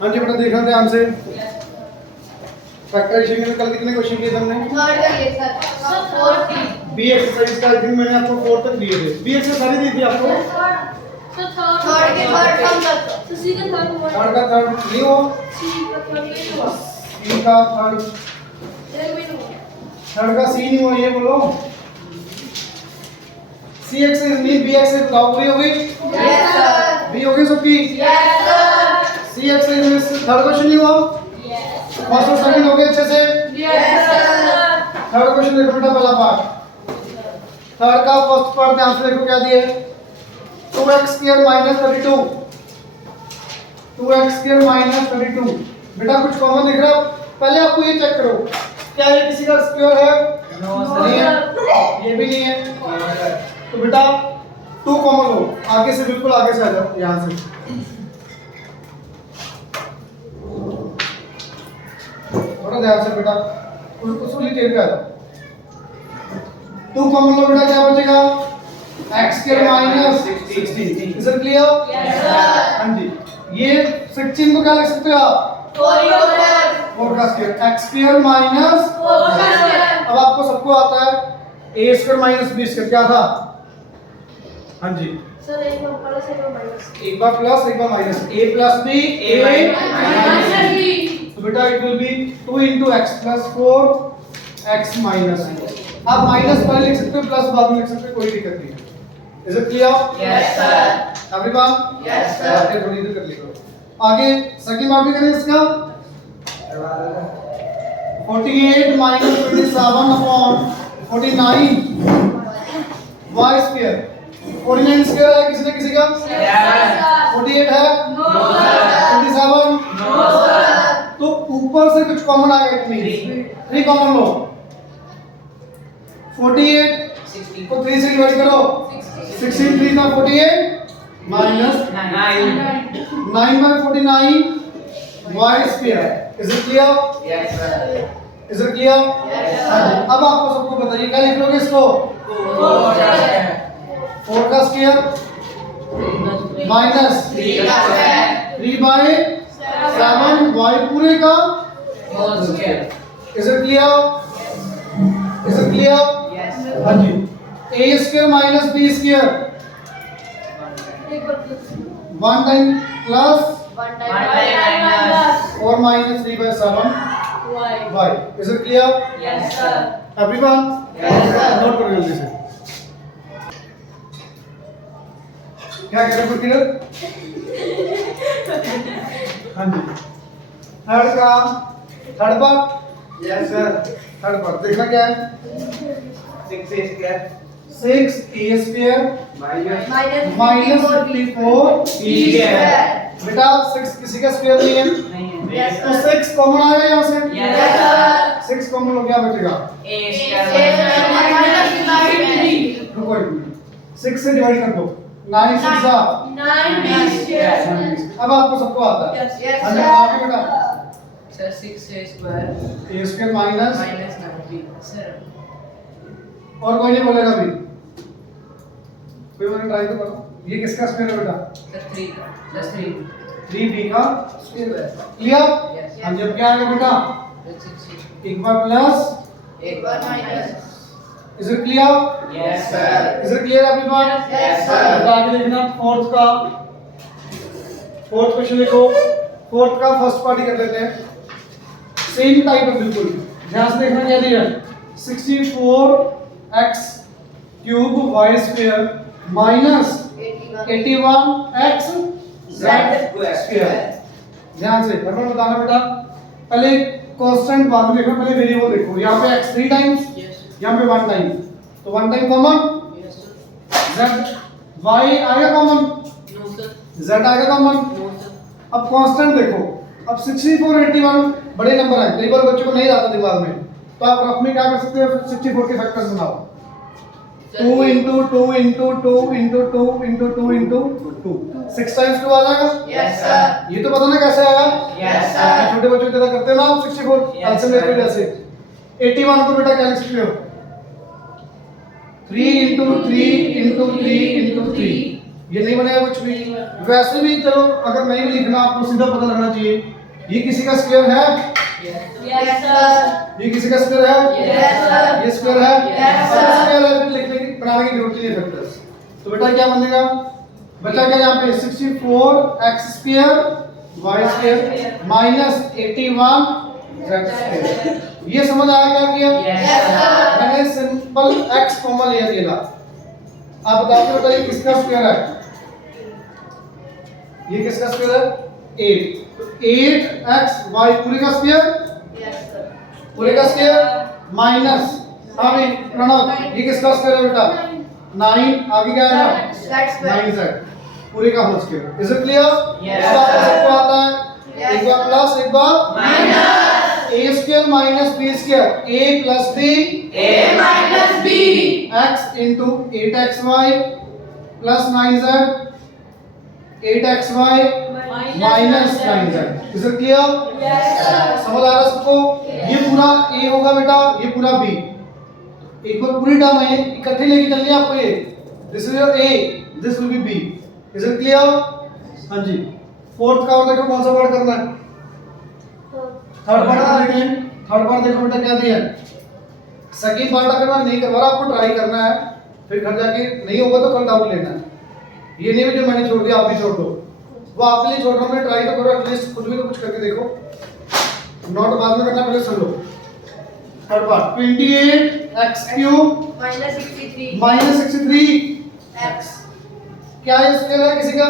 हाँ जी बेटा देखना ध्यान से। फैक्टराइजेशन में कल कितने क्वेश्चन किए थे हमने? थर्ड का ये सर 40 बी एक्सरसाइज का दिन मैंने आपको 4 तक दिए थे। बी एक्सरसाइज सारी दी थी आपको। थर्ड के थर्ड कम तक तो सी का थर्ड हुआ, थर्ड का थर्ड नहीं हो, सी का थर्ड ये हुआ, सी का थर्ड, एक भी नहीं हुआ। थर्ड का सी नहीं हुआ, ये बोलो। सी एक्सरसाइज नहीं, बी एक्सरसाइज बताओ पूरी हो गई? यस सर बी हो गई सबकी? यस सर सी एक्सरसाइज में थर्ड क्वेश्चन नहीं हुआ? फर्स्ट और सेकंड हो गए अच्छे से? यस सर थर्ड क्वेश्चन देखो बेटा, पहला पार्ट। थर्ड का फर्स्ट पार्ट ध्यान से देखो क्या दिया है। 2x square minus 32, 2x square minus 32। बेटा कुछ कॉमन दिख रहा है? पहले आपको ये चेक करो, क्या ये किसी का स्क्वायर है? नहीं है, ये भी नहीं है। तो बेटा 2 कॉमन लो, आगे से बिल्कुल आगे से आ जाओ, यहाँ से थोड़ा ध्यान से बेटा, उसूली टेप पे आ जाओ। 2 कॉमन लो बेटा, क्या बचेगा? x square minus 16। Is it clear? Yes sir हाँ जी। ये 16 को क्या लिख सकते हो आप? 4 का स्क्वायर, x स्क्वायर माइनस, अब आपको सबको आता है a square minus b square, क्या था? हाँ जी, सर एक बार प्लस एक बार माइनस, एक बार प्लस एक बार minus, a plus b a minus b, तो बेटा it will be 2 into x plus 4 x minus 4। आप माइनस पहले लिख सकते हो, प्लस बाद में लिख सकते हो, कोई दिक्कत नहीं है। Is it clear? Yes sir everyone? Yes sir थोड़ी देर कर लीजिए। आगे सेकंड पार्ट भी करें इसका। 48 minus 27 upon 49 y square। 49 square है किसी ने किसी का? यस 48 है? No sir 27? नो सर तो ऊपर से कुछ कॉमन आ गया, इतनी 3 कॉमन लो। 48 को 3 से डिवाइड करो, 16 3 का 48 minus 9 by 49 y square। Is it clear? Yes sir is it clear? Yes, sir. अब आपको सबको बताइए क्या लिख लोगे इसको? 4 का स्क्वायर माइनस 3 by 7 y पूरे का। Is it clear? Is it clear? हाँ जी। a square minus b square, एक बार plus 1 time plus one time और minus 3 by 7 y, y। Is it clear? Yes sir everyone? Yes, sir. Note करो जल्दी से। क्या कह रहे हो क्लियर? हाँ जी। थर्ड का third part, yes sir third part देखना क्या है? 6 square 6a square minus minus 54 b square. बेटा 6 किसी का स्क्वायर नहीं है, यस तो 6 कॉमन आएगा यहाँ से। यस सर 6 कॉमन हो गया, बचेगा रुको एक मिनट, 6 से डिवाइड कर दो, 9 6 जा 9b स्क्वायर, अब आपको सबको आता है। यस हाँ जी, सर आगे बेटा sir 6a square a square minus, minus 9b sir और कोई नहीं बोलेगा अभी, कोई मैंने ट्राई तो करो। ये किसका स्क्वायर है बेटा? सर 3 प्लस 3 3b का स्क्वायर क्लियर? Yes. हाँ जी, अब क्या आएगा बेटा? 6 एक बार प्लस, एक बार minus is it clear? Yes sir is it clear everyone? Yes, sir. अब आगे देखना फोर्थ का, फोर्थ क्वेश्चन लिखो। फोर्थ का फर्स्ट पार्ट ही कर लेते हैं, सेम टाइप है बिल्कुल। ध्यान से देखना क्या दिया है? 64x cube y square minus 81x z square. ध्यान से हर बार बताना बेटा, पहले कांस्टेंट बाद में देखो, पहले वेरिएबल देखो। यहाँ पे x 3 टाइम्स, यहाँ पे 1 टाइम, तो 1 time common, yes sir z y आएगा कॉमन, नो सर z आएगा कॉमन। नो सर अब कांस्टेंट देखो, अब 64 81 बड़े नंबर है, कई बार बच्चों को नहीं आता दिमाग में, तो आप रफ में क्या कर सकते हो? 64 के फैक्टर्स बनाओ, 2 into 2 into 2 into 2 into 2 into 2, 6 times 2 आ जाएगा। यस सर ये तो पता ना कैसे आएगा? यस सर छोटे बच्चों की तरह करते हो ना आप 64 Yes, एल्सियम sir. लेते हो जैसे। 81 को बेटा क्या लिख सकते हो? 3 into 3 into 3 into 3 ये नहीं बनेगा कुछ भी। वैसे भी चलो अगर नहीं भी लिखना आपको सीधा पता लगना चाहिए ये किसी का स्क्वायर है, Yes, sir. ये किसी का स्क्वायर है, Yes, sir. ये स्क्वायर है, Yes, sir. अगर स्क्वायर है फिर लिखने की बनाने की जरूरत ही नहीं फैक्टर्स। तो बेटा क्या बनेगा, बचा क्या यहाँ पे 64x square y square minus 81 z square. ये समझ आया क्या किया? Yes, sir. मैंने सिंपल x कॉमन ले लिया। आप बताओ बेटा ये किसका स्क्वायर है, ये किसका स्क्वायर है 8, तो 8x y पूरे का स्क्वायर, Yes, sir. पूरे का स्क्वायर माइनस अभी प्रणव ये किसका स्क्वायर है बेटा 9, आगे क्या है That's right. 9z पूरे का whole square. Is it clear? Yes, अब आपको sir. सबको आता है Yes, एक बार प्लस एक बार Minus. a square minus b square a plus b A minus B. x into 8xy plus 9z 8xy minus 9z। Is it clear? Yes, sir. समझ आ रहा है सबको? ये पूरा a होगा बेटा, ये पूरा b, एक बार पूरी टर्म है इकट्ठे लेके चलनी है आपको। ये this is your a, this will be b। Is it clear? हां जी। फोर्थ का और देखो कौन सा वर्ड करना है, थर्ड पार्ट देख लें। थर्ड पार्ट देखो बेटा क्या दिया है, सेकंड पार्ट अगर मैं नहीं करवा रहा आपको ट्राई करना है, फिर घर जाके नहीं होगा तो कल डाउट लेना है। ये नहीं भी जो मैंने छोड़ दिया आप भी छोड़ दो, वो आपके लिए छोड़ रहा हूं मैं, ट्राई तो करो एटलीस्ट, खुद भी तो कुछ करके देखो, नोट बाद में करना पहले सुन लो। Third part 28x cube Minus 63. Minus 63 X. क्या है स्क्वायर है किसी का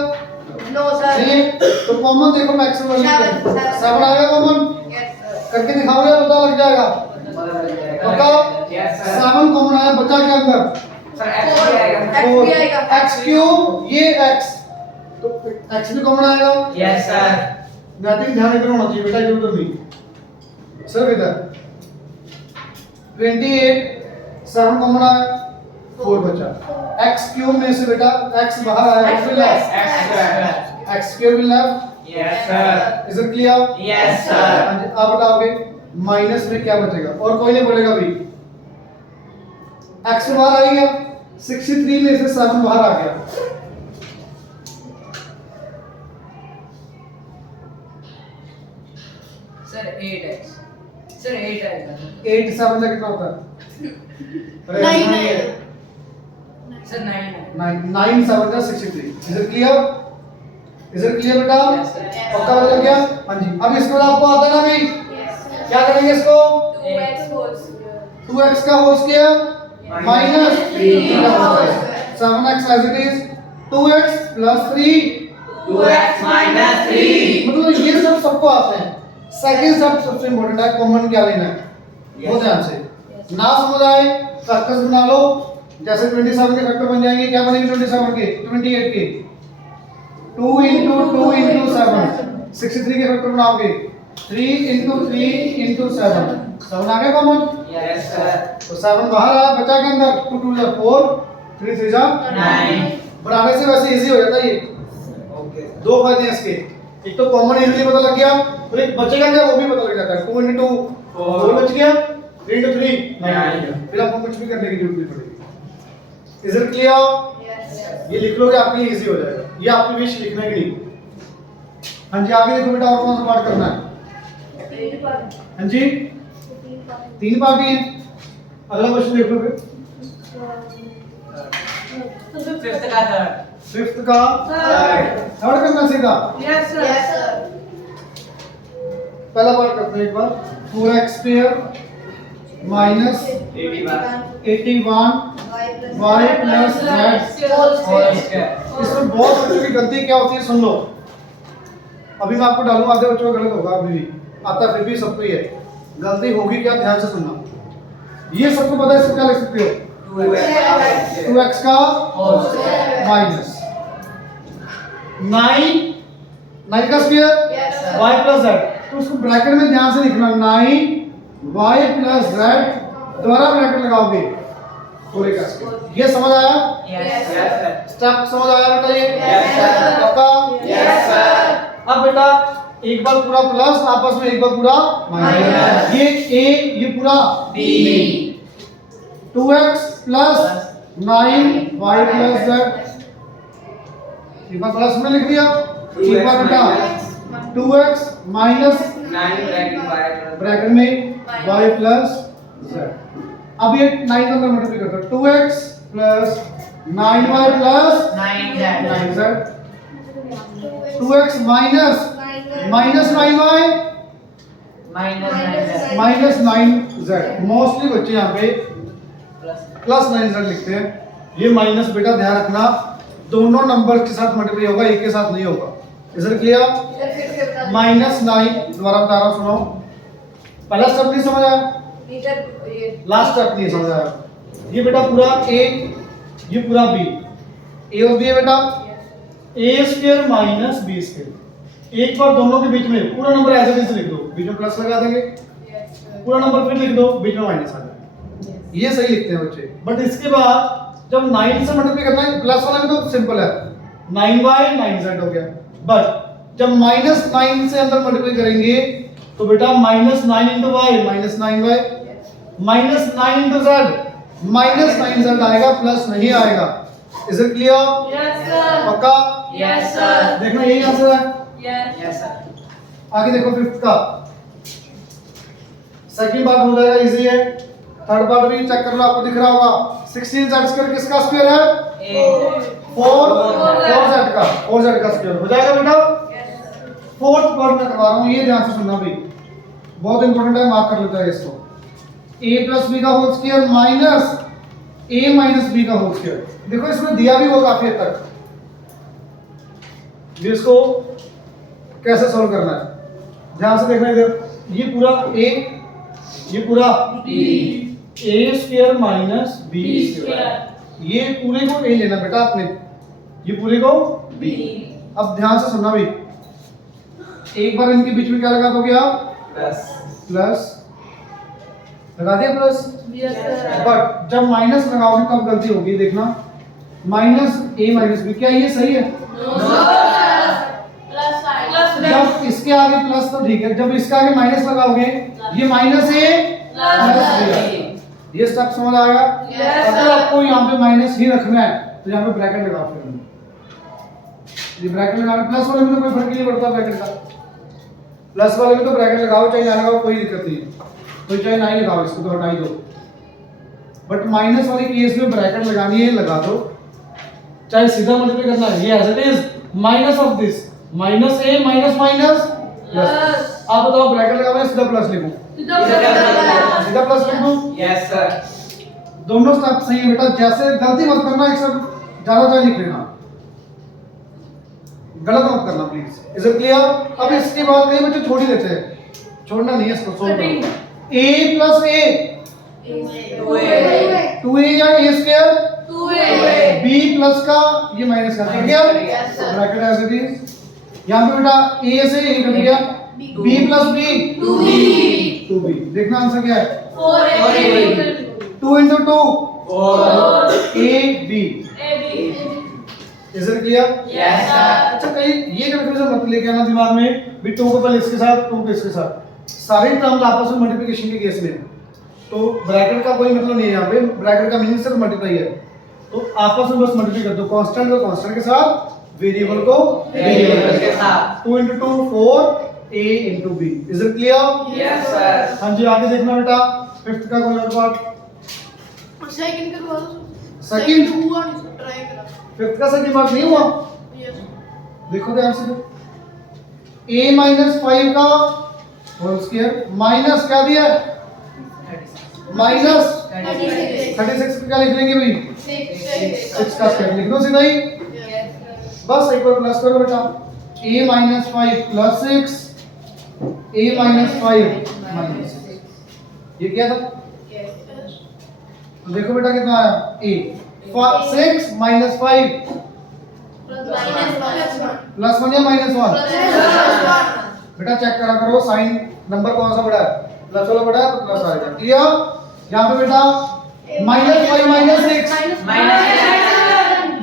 No, sir. नहीं है, तो कॉमन देखो मैक्सिमम Seven. 7 आएगा कॉमन, Yes, sir. करके दिखाओगे पता लग जाएगा। पक्का? Yes, sir. 7 कॉमन आया, बचा क्या अंदर Sir, X भी आएगा। X भी आएगा। x क्यूब ये x, तो x भी कॉमन आएगा। Yes, sir. नैतिक ध्यान इधर होना चाहिए बेटा, इधर उधर नहीं। सर इधर 28 7 कॉमन आया, 4 बचा। x क्यूब में से बेटा x बाहर आया, X will left, X square. x square will left। Yes, sir. Is it clear? Yes, sir. आप बताओगे माइनस में क्या बचेगा, और कोई नहीं बोलेगा भी। x बाहर आ गया, 63 में से 7 बाहर आ गया, सर 8x, सर 8 आएगा 8 7 का कितना होता है? अरे Nine नहीं है। आएगा। सर 9 आएगा 9 7 का 63। Is it clear? Is it clear बेटा? Yes, sir. पक्का पता लग गया? हां जी। अब इसको आपको आता है ना भी, Yes, sir. क्या करेंगे इसको 2x whole square. 2x का होल स्क्वायर माइनस 3 का whole Whole square, square. 7x as it is 2x plus 3, 2x minus 3. मतलब ये सब सबको आते हैं। सेकंड सब सबसे इंपॉर्टेंट है, कॉमन क्या लेना है वो ध्यान से। ना समझ आए फैक्टर्स बना लो, जैसे 27 के फैक्टर बन जाएंगे, क्या बनेंगे 27 के 28 के 2 into 2 into 7, 63 के फैक्टर बनाओगे 3 into 3 into 7, 7 आ गया कॉमन, Yes, sir. तो 7 बाहर आया, बचा के अंदर 2 2 जा 4 3 3 जा 9. बनाने से वैसे इजी हो जाता है। ये Okay. दो फायदे हैं इसके, एक तो कॉमन इजीली पता लग गया, और एक बचेगा क्या वो भी पता लग जाता है। 2 into 2 4 बच गया, 3 into 3 9 बच गया, फिर आपको कुछ भी करने की जरूरत नहीं पड़ेगी। Is it clear? Yes, sir. ये लिख लोगे आपके लिए इजी हो जाएगा, ये आपकी विश लिखना ही नहीं। हाँ जी आगे देखो बेटा, और कौन सा पार्ट करना है? तीन part. हाँ जी तीन part. 3 पार्ट ही हैं। अगला क्वेश्चन देख लो फिर, फिफ्थ का थर्ड। फिफ्थ का Third. थर्ड करना सीधा। Yes, sir. Yes, sir. पहला पार्ट करते हैं एक बार, 4x square minus 81 y plus z Whole और square. इसमें बहुत बच्चों की गलती क्या होती है सुन लो, अभी मैं आपको डालूंगा, आधे बच्चों का गलत होगा, अभी भी आता है, फिर भी सबको ही है, गलती होगी क्या ध्यान से सुनना। ये सबको पता है, इसको क्या लिख सकते हो 2x का होल स्क्वायर माइनस 9 का square Yes, sir. y plus z, तो उसको ब्रैकेट में ध्यान से लिखना, 9 y प्लस z दोबारा ब्रैकेट लगाओगे पूरे का स्क्वायर। ये समझ आया? Yes Yes, sir. स्टेप समझ आया बेटा ये? Yes, sir. पक्का? Yes, sir. अब बेटा एक बार पूरा प्लस, आपस में एक बार पूरा माइनस, Minus. ये a ये पूरा B. 2x plus 9 y plus z एक बार प्लस में लिख दिया, एक बार बेटा 2x माइनस 9 ब्रैकेट ब्रैकेट में y प्लस z। अब ये 9 का अंदर मल्टीप्लाई करते हैं, 2x plus 9y plus 9z, 2x minus minus 9y minus 9z। Mostly बच्चे यहाँ पे प्लस 9z लिखते हैं। ये माइनस बेटा ध्यान रखना दोनों नंबर के साथ मल्टीप्लाई होगा, एक के साथ नहीं होगा। Is it clear? माइनस 9 दोबारा बता रहा हूँ, सुनो। पहला स्टेप नहीं समझ आया, लास्ट स्टेप नहीं समझ आया। ये बेटा पूरा a, ये पूरा b, a और b है बेटा, a square minus b square. एक बार दोनों के बीच में पूरा नंबर ऐसे कैसे लिख दो, बीच में प्लस लगा देंगे, पूरा नंबर फिर लिख दो, बीच में माइनस आ जाएगा। ये सही लिखते हैं बच्चे। बट इसके बाद जब 9 से मल्टीप्लाई करना है प्लस वाला में तो सिंपल है, 9y 9z हो गया। बट जब माइनस 9 से अंदर मल्टीप्लाई करेंगे तो बेटा minus 9 into y minus 9y, minus 9 into z minus 9z आएगा, प्लस नहीं आएगा। Is it clear? Yes, sir. पक्का? Yes, sir. देखना यही आंसर है। Yes. आगे देखो फिफ्थ का, सेकंड पार्ट हो जाएगा, इजी है। थर्ड पार्ट भी चेक कर लो, आपको दिख रहा होगा। 16z स्क्वायर किसका स्क्वायर है? 4z का, 4z का स्क्वायर हो जाएगा बेटा। फोर्थ पार्ट में करवा रहा हूं, ये ध्यान से सुनना भाई, बहुत इंपॉर्टेंट है, मार्क कर लेता है इसको। a प्लस b का whole square minus a minus b का होल स्क्वायर। देखो इसमें दिया भी होगा काफी हद तक, जिसको कैसे सॉल्व करना है ध्यान से देखना इधर। ये पूरा a, ये पूरा a square minus b square, ये पूरे को a लेना बेटा आपने, ये पूरे को b। अब ध्यान से सुनना भाई, एक बार इनके बीच में क्या लगा दोगे आप? प्लस लगा दिया प्लस। Yes, sir. बट जब माइनस लगाओगे तब गलती होगी, देखना माइनस a माइनस b, क्या ये सही है? No, sir. Plus sign. Plus जब इसके आगे प्लस तो ठीक है, जब इसके आगे माइनस लगाओगे ये माइनस a प्लस b, ये स्टेप समझ आएगा? Yes, अगर sir. आपको यहाँ पे माइनस ही रखना है तो यहाँ पे ब्रैकेट लगाओ, फिर ये ब्रैकेट लगाना, प्लस वाले में तो कोई फर्क नहीं पड़ता ब्रैकेट का, प्लस वाले में तो ब्रैकेट लगाओ चाहे ना लगाओ कोई दिक्कत नहीं है, तो चाहे ना ही लगाओ, इसको तो हटा ही दो। बट माइनस वाले केस में ब्रैकेट लगानी है, लगा दो, चाहे सीधा मल्टीप्लाई करना है, ये as it is minus of this, minus a minus minus plus. आप बताओ ब्रैकेट लगाओ या सीधा प्लस लिखूं? सीधा प्लस लिख दूं? Yes sir. दोनों स्टेप सही है बेटा, जैसे गलती मत करना, एक साथ ज्यादा ज्यादा लिख लेना, गलत मत करना प्लीज। Is it clear? अब इसके बाद कई बच्चे छोड़ ही देते हैं, छोड़ना नहीं है इसको, सोल्व करो। a प्लस a 2a या a square 2a. b plus का ये माइनस का ठीक है, Yes, sir. ब्रैकेट ऐसे थी। यहां पे बेटा a से a कट गया, b प्लस b 2b। देखना आंसर क्या है? 4a. 2 into 2 4 a b। Is it clear? Yes, sir. अच्छा कहीं ये कंफ्यूजन मत लेके आना दिमाग में भी 2 को पहले इसके साथ 2 को इसके साथ, सारे टर्म्स आपस में मल्टीप्लिकेशन के केस में, तो ब्रैकेट का कोई मतलब नहीं है यहाँ पे, ब्रैकेट का मीनिंग सिर्फ मल्टीप्लाई है, तो आपस में बस मल्टीप्लाई कर दो, कांस्टेंट को कांस्टेंट के साथ, वेरिएबल को वेरिएबल के साथ। 2 into 2 4 a into b। Is it clear? Yes sir. हाँ जी आगे देखना बेटा, फिफ्थ का कोई और पार्ट, सेकंड का करवा दो। सेकंड हुआ नहीं, ट्राई करा। फिफ्थ का सेकंड पार्ट नहीं हुआ, यस। देखो ध्यान से, a माइनस 5 का होल स्क्वायर माइनस क्या दिया है? माइनस 36 क्या लिख लेंगे भाई? 6 का स्क्वायर लिख दो सीधा ही, बस एक बार प्लस करो बेटा, a minus 5 plus 6 a minus 5 minus 6, ये क्या था? तो देखो बेटा कितना आया, a 6 माइनस 5 प्लस 1 या माइनस 1? बेटा चेक करा करो साइन नंबर कौन सा बड़ा है, प्लस वाला बड़ा है तो प्लस आएगा। क्लियर? यहाँ पे बेटा minus 5 minus 6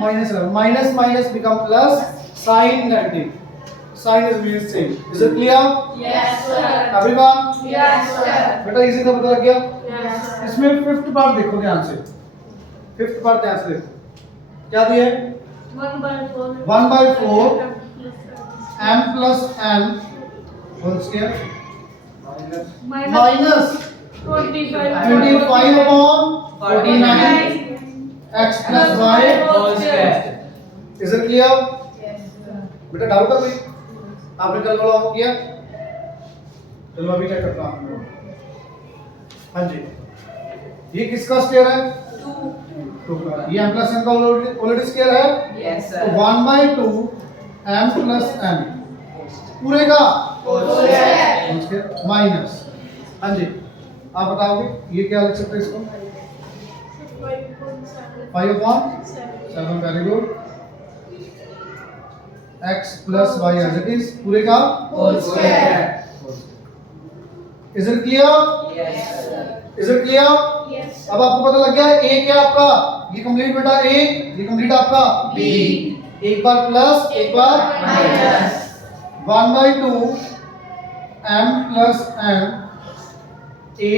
minus minus minus become plus, sign negative, sign is means same. Is it clear? Yes, sir. Everyone? Yes, sir. बेटा इजी था, पता लग गया? Yes, sir. इसमें फिफ्थ पार्ट देखो ध्यान से, फिफ्थ पार्ट ध्यान से देखो, क्या दिया है? 1/4 m plus n whole square minus 25 upon 49 x plus y Whole square. Is it clear? बेटा डाउट है कोई? आपने कल वाला हो किया? चलो अभी चेक करता हूं। हाँ जी, ये किसका स्क्वायर है? 2 का। ये m plus n का ऑलरेडी स्क्वायर है। Yes, तो sir. 1/2 m plus n पूरे का माइनस। हाँ जी, आप बताओगे ये क्या लिख सकते हैं इसको? 5/7 very good. x plus y as it is पूरे का Whole square. Is it clear? Yes, sir. Is it clear? अब आपको पता लग गया a क्या आपका? ये कंप्लीट बेटा a, ये कंप्लीट आपका b। एक बार प्लस एक बार Minus. 1/2 m plus n a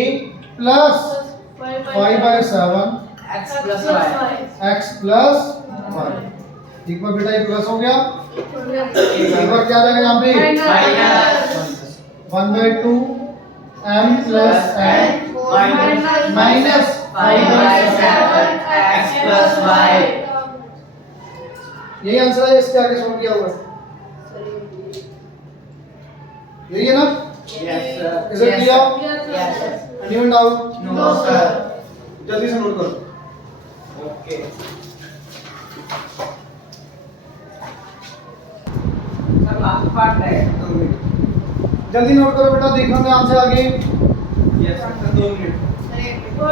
plus 5/7 X plus Y. x plus y। एक बार बेटा ये प्लस हो गया, एक बार क्या आ जाएगा यहाँ पे? Minus. 1/2 m plus n minus 5/7 X plus Y. यही आंसर है, इसके आगे सॉल्व किया हुआ है। यही है ना? Yes, sir. Is it clear? Yes, sir. Anyone doubt? No, sir. जल्दी से नोट करो। Okay. Sir, last part है 2 मिनट। जल्दी नोट करो बेटा, देखना ध्यान से आगे। Yes, sir, 2 minute. हो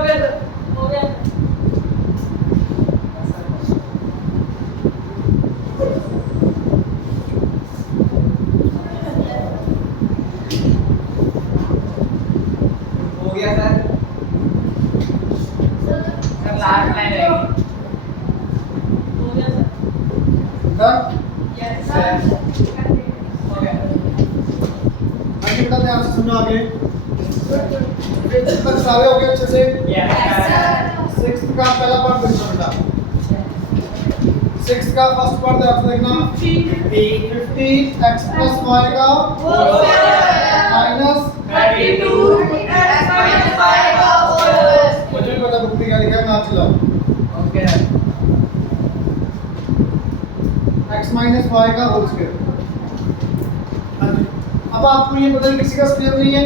गया सर? Sir, last line रहेगी. डन? Sir. हो गया. आगे बेटा ध्यान से सुनो आगे। 5th तक सारे हो गए अच्छे से? Yes, sir. 6th का पहला पार्ट देखना बेटा। 6th का फर्स्ट पार्ट ध्यान से देखना। 50 x plus y का माइनस मुझे भी पता बुक में क्या लिखा है, ना चलाओ। Okay. x minus y का होल स्क्वायर। हाँ जी, अब आपको ये पता है किसी का स्क्वायर नहीं है,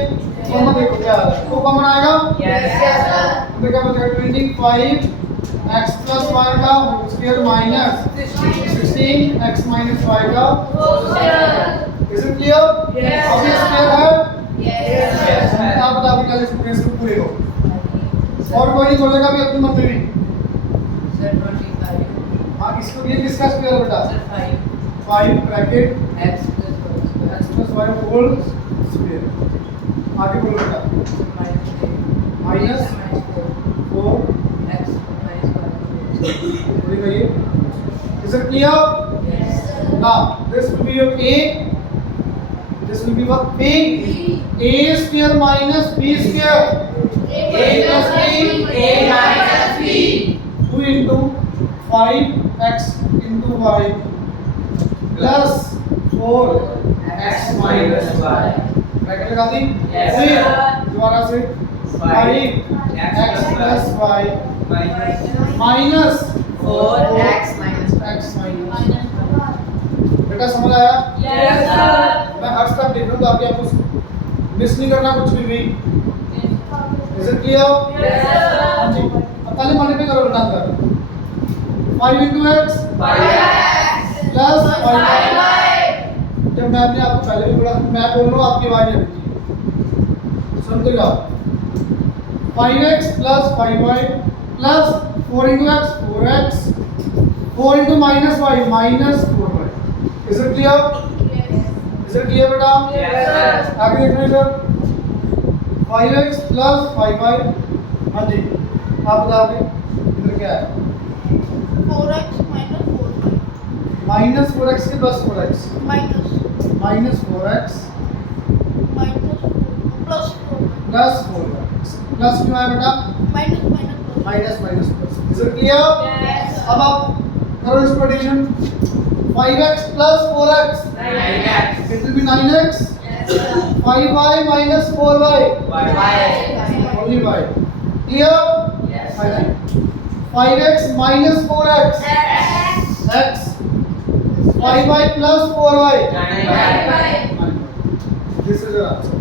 कॉमन देखो क्या है, तो कॉमन आएगा। Yes, sir. तो क्या बचेगा? 25 x plus y का whole square minus 16 x minus y का। Is it clear? Yes, अब ये sir. स्क्वायर है। Yes, sir. आप बताओ क्या लिख सकते हैं इसको पूरे को, और कोई नहीं बोलेगा भी अपनी मन में भी। Sir, 25. हाँ, इसको ये किसका स्क्वायर है बेटा? Sir, 5. 5 bracket X plus Y square. x plus y whole square. आगे बोलो बेटा। Minus Minus 4. 4 X minus Y. पूरी करिए। Is it clear? Yes. Now this will be your a, this will be what? b, a square minus b square, a plus b, A minus B. 2 into 5x into y plus 4x minus y। Bracket लगा दी? Yes, फिर sir. दोबारा से 5x plus y minus 4x minus Y. x minus। बेटा समझ आया? Yes, sir. मैं हर step देख रहा हूँ ताकि आपको मिस नहीं करना कुछ भी। Is it clear? Yes, sir. हाँ जी, अब पहले मल्टीप्लाई करो बेटा अंदर। 5 into x 5x plus 5y। Bye. जब मैं अपने आप को पहले भी बोला, मैं बोल रहा हूँ आपकी आवाज नहीं आती, सुनते जाओ। 5x plus 5y plus 4 into x 4x 4 into minus y minus 4y। Is it clear? Is it clear बेटा? Yes, sir. आगे देखना इधर। 5x plus 5y। हाँ जी, आप बताओगे इधर क्या है? 4x minus 4y minus 4x के plus 4x minus minus 4x minus plus 4y plus 4y plus क्यों है बेटा? minus minus plus minus minus plus. Is it clear? Yes. अब आप करो इसको addition 5x plus 4x 9x. it will be 9x 5y minus 4y only y here Yes. 5x minus 4x x 5y plus 4y 9y. this is your answer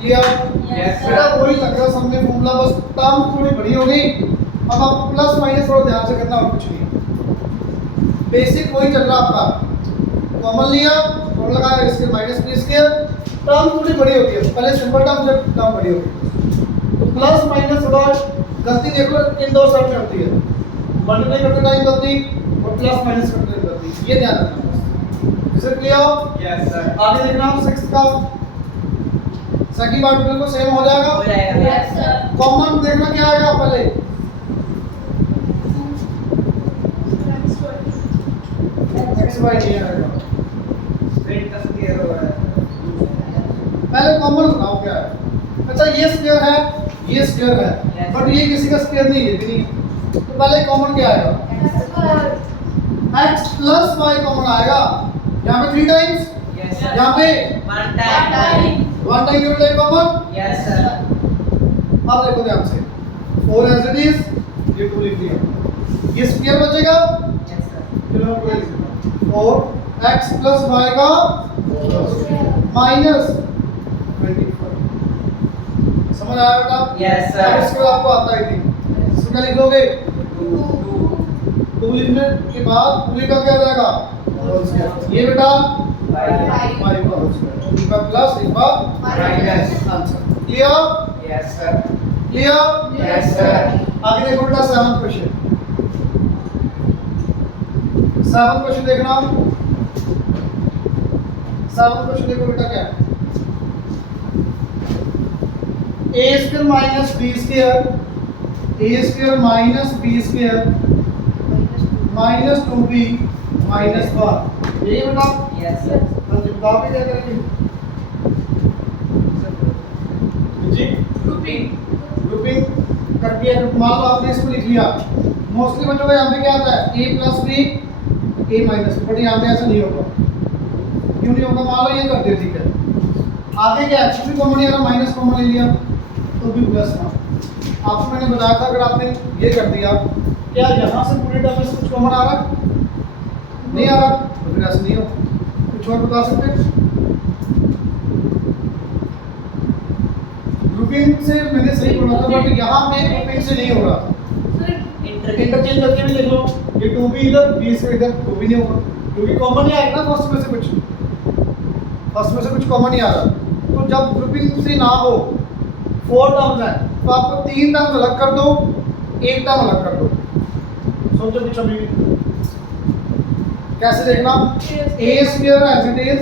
clear Yes, बेटा sir. वही लग रहा सामने formula बस term थोड़ी बड़ी हो गई अब आपको प्लस माइनस थोड़ा ध्यान से करना और कुछ नहीं बेसिक वही चल रहा आपका कॉमन लिया और लगाया इसके माइनस बी स्क्वायर टर्म थोड़ी बड़ी होती है पहले सिंपल टर्म जब टर्म बड़ी होती है तो प्लस माइनस थोड़ा गलती देखो इन दो साइड में होती है मल्टीप्लाई करते टाइम गलती और प्लस माइनस करते टाइम गलती ये ध्यान रखना इसे क्लियर यस सर आगे देखना 6 का सेकंड पार्ट बिल्कुल सेम हो जाएगा हो जाएगा. Yes, sir. कॉमन देखना क्या आएगा पहले x y नहीं आएगा स्ट्रेट का स्क्वायर हो रहा है पहले कॉमन बताओ क्या है अच्छा ये स्क्वायर है ये स्क्वायर है Yes. बट ये किसी का स्क्वायर नहीं है भी नहीं तो पहले कॉमन क्या आएगा x plus y कॉमन आएगा यहाँ पे 3 टाइम्स Yes, sir. यहाँ पे One time. 1 time unit like common Yes, sir. अब देखो ध्यान से 4 एज इट इज ये 2 लिख दिया ये स्क्वायर बचेगा Yes, sir. चलो पूरा लिख देना 4x plus y का माइनस 24 समझ आया बेटा Yes, sir. अब इसको आपको आता है नहीं इसको क्या लिखोगे 2 लिखने के बाद पूरी का क्या जाएगा होल स्क्वायर ये बेटा y का होल स्क्वायर एक बार प्लस एक बार Minus. Answer clear yes sir clear Yes, sir. आगे देखो बेटा 7th क्वेश्चन 7th क्वेश्चन देखना 7th क्वेश्चन देखो बेटा क्या है a square minus b square a square minus b square minus 2b minus 1 यही बेटा Yes, sir. हम बताओ भी क्या करेंगे जी Grouping. ग्रुपिंग कर दिया मान लो आपने इसको लिख लिया मोस्टली बच्चों का यहाँ पे क्या आता है a plus b a minus but यहाँ पे ऐसा नहीं होगा क्यों नहीं होगा मान लो ये कर दिया ठीक है आगे क्या है भी कॉमन यार माइनस कॉमन ले लिया तो भी प्लस का आपको मैंने बताया था अगर आपने ये कर दिया क्या यहाँ से पूरे टर्म में से कुछ कॉमन आ रहा नहीं आ रहा तो फिर ऐसा नहीं हो कुछ और बता सकते हैं ग्रुपिंग से मैंने सही बोला था बट यहाँ पे ग्रुपिंग से नहीं हो रहा इंटरचेंज करके भी लिख लो ये 2b इधर b से इधर 2b नहीं होगा क्योंकि कॉमन ही आएगा ना फर्स्ट में से कुछ कॉमन ही आ रहा तो जब ग्रुपिंग से ना हो 4 टर्म्स हैं तो आपको 3 टर्म्स अलग कर दो एक टर्म अलग कर दो सोचो कुछ अभी कैसे देखना a square as it is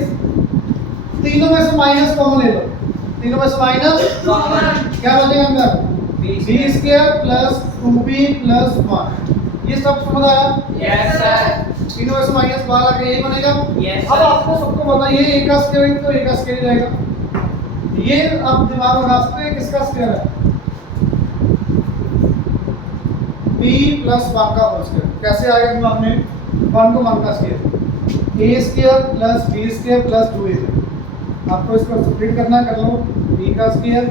तीनों में से माइनस कॉमन ले लो तीनों में से माइनस Common. क्या बचेगा अंदर b square plus 2b plus 1 ये सब समझ आया Yes, sir. तीनों में से माइनस बाहर आके यही बनेगा Yes, अब sir. आपको सबको पता है ये एक का स्क्वायर तो एक का स्क्वायर रहेगा ये आप दिमाग में लगा सकते हैं किसका स्क्वायर है b प्लस 1 का होल स्क्वायर कैसे आएगा दिमाग में 1 को 1 का square a square plus b square plus 2a आपको इसको सब्ट्रैक्ट करना कर लो b का स्क्वायर